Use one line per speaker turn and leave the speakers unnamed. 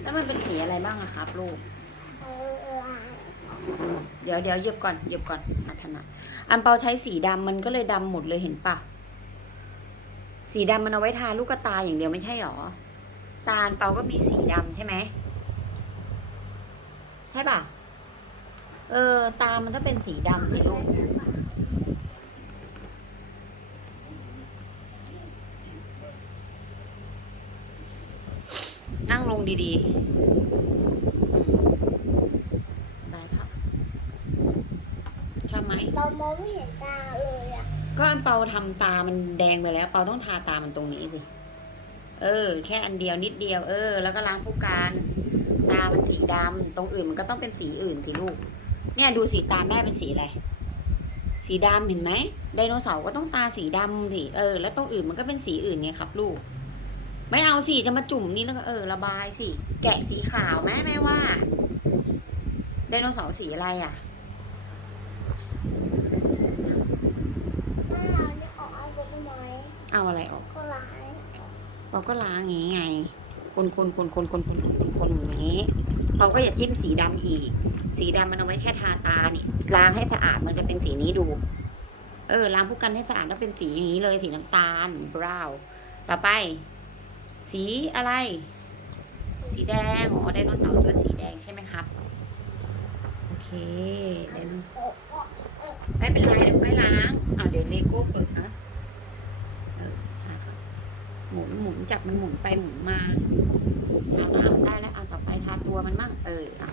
แล้วมันเป็นสีอะไรบ้างอะครับลูก
เดี๋
ยวเดี๋ยวเยียบก่อนเยียบก่อนอาถนัดอันเปาใช้สีดำมันก็เลยดำหมดเลยเห็นปะสีดำมันเอาไว้ทาลูกตาอย่างเดียวไม่ใช่หรอ ตาเปาก็มีสีดำใช่ไหม ใช่ปะเออ ตามันต้องเป็นสีดำสิลูกนั่ งลงดีๆอืมได้ครับชอบไหม
เรามองไม่เห็นตาเลยอะ
ก็อันเปาทำตามันแดงไปแล้ว เปาต้องทาตามันตรงนี้สิ เออ แค่อันเดียวนิดเดียว เออ แล้วก็ล้างผู้การ ตามันสีดำตรงอื่นมันก็ต้องเป็นสีอื่นสิลูก เนี่ยดูสีตาแม่เป็นสีอะไร สีดำเห็นไหมไดโนเสาร์ก็ต้องตาสีดำสิ เออ แล้วตรงอื่นมันก็เป็นสีอื่นไงครับลูก ไม่เอาสิจะมาจุ่มนี่แล้วก็เออระบายสิแกะสีขาวแม่แม่ว่าไดโนเสาร์สีอะไรอะ
แม่เอาเนี่ยออกเอาตรงไหม
เอาอะไรออก
ก็ร้าย
เราก็ล้างอย่างนี้ไง คนคนคนคนคนคนคนคนอย่างนี้เราก็อย่าจิ้มสีดำอีก สีดำมันเอาไว้แค่ทาตานี่ล้างให้สะอาดมันจะเป็นสีนี้ดู เออล้างผู้กันให้สะอาดแล้วเป็นสีอย่างนี้เลยสีน้ำตาลบราวน์ต่อไป สีอะไร สีแดงอ๋อไดโนเสาร์ตัวสีแดงใช่ไหมครับ โอเคไดโนไม่เป็นไรเดี๋ยวค่อยล้างอ่าเดี๋ยวเลโก้เปิดนะหมุนหมุนจับมันหมุนไปหมุนมาทาน้ำได้แล้วอะต่อไปทาตัวมันมั่งเอออะ